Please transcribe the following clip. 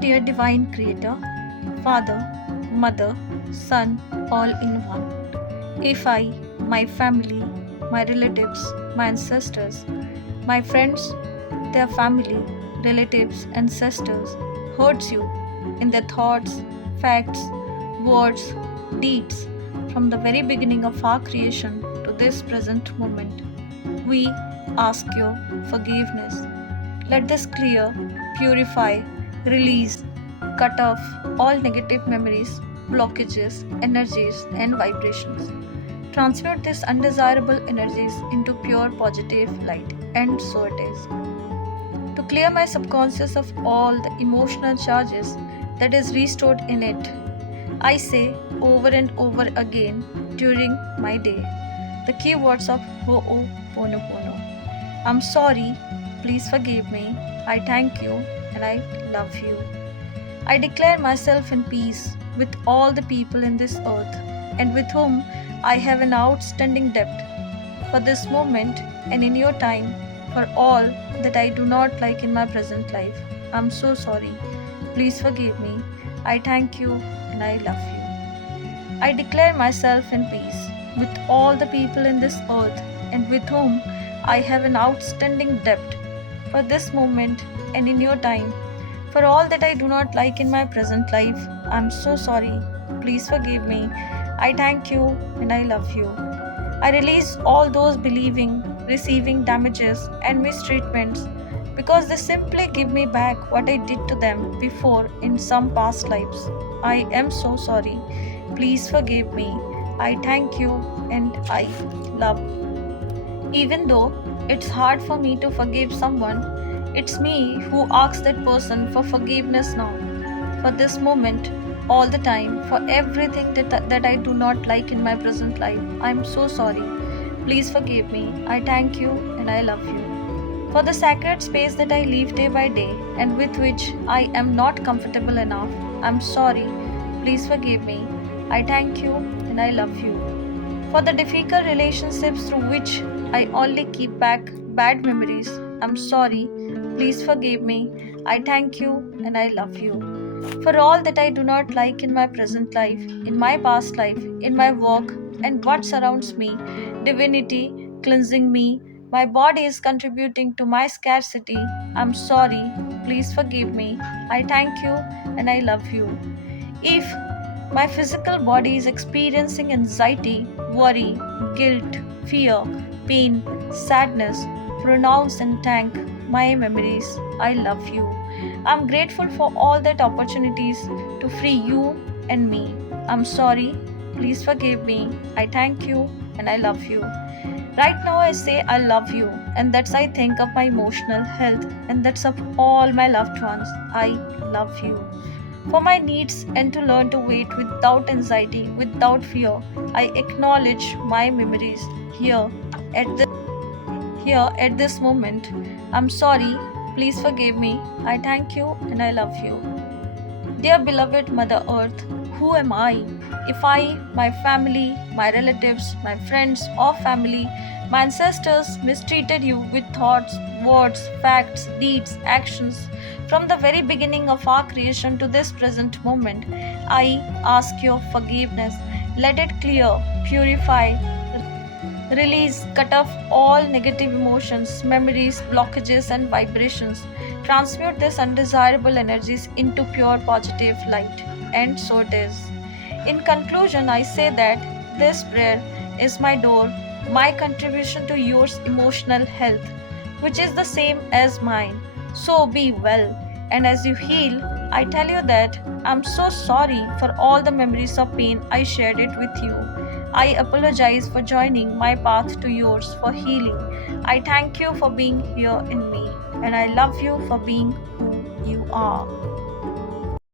Dear Divine Creator, Father, Mother, Son, all in one. If I, my family, my relatives, my ancestors, my friends, their family, relatives, ancestors hurts you in their thoughts, facts, words, deeds from the very beginning of our creation to this present moment, we ask your forgiveness. Let this clear, purify, release, cut off all negative memories, blockages, energies, and vibrations. Transmute these undesirable energies into pure positive light, and so it is. To clear my subconscious of all the emotional charges that is restored in it, I say over and over again during my day the keywords of Ho'oponopono. I'm sorry, please forgive me, I thank you, and I love you. I declare myself in peace with all the people in this earth and with whom I have an outstanding debt for this moment and in your time for all that I do not like in my present life. I'm so sorry. Please forgive me. I thank you and I love you. I declare myself in peace with all the people in this earth and with whom I have an outstanding debt for this moment and in your time for all that I do not like in my present life. I'm so sorry. Please forgive me. I thank you and I love you. I release all those believing, receiving damages and mistreatments because they simply give me back what I did to them before in some past lives. I am so sorry. Please forgive me. I thank you and I love. Even though it's hard for me to forgive someone, it's me who asks that person for forgiveness now, for this moment, all the time, for everything that I do not like in my present life. I'm so sorry. Please forgive me. I thank you and I love you. For the sacred space that I live day by day and with which I am not comfortable enough, I'm sorry. Please forgive me. I thank you and I love you. For the difficult relationships through which I only keep back bad memories, I'm sorry. Please forgive me. I thank you and I love you. For all that I do not like in my present life, in my past life, in my work, and what surrounds me, divinity cleansing me, my body is contributing to my scarcity. I'm sorry. Please forgive me. I thank you and I love you. If my physical body is experiencing anxiety, worry, guilt, fear, pain, sadness, pronounce and thank my memories. I love you. I'm grateful for all that opportunities to free you and me. I'm sorry. Please forgive me. I thank you and I love you. Right now, I say I love you, and that's I think of my emotional health, and that's of all my loved ones. I love you. For my needs and to learn to wait without anxiety, without fear, I acknowledge my memories here at this here at this moment. I'm sorry. Please forgive me. I thank you and I love you. Dear beloved Mother Earth, who am I? If I, my family, my relatives, my friends or family, my ancestors mistreated you with thoughts, words, facts, deeds, actions from the very beginning of our creation to this present moment, I ask your forgiveness. Let it clear, purify, release, cut off all negative emotions, memories, blockages, and vibrations. Transmute these undesirable energies into pure positive light. And so it is. In conclusion, I say that this prayer is my door, my contribution to your emotional health, which is the same as mine. So be well. And as you heal, I tell you that I'm so sorry for all the memories of pain I shared it with you. I apologize for joining my path to yours for healing. I thank you for being here in me, and I love you for being who you are.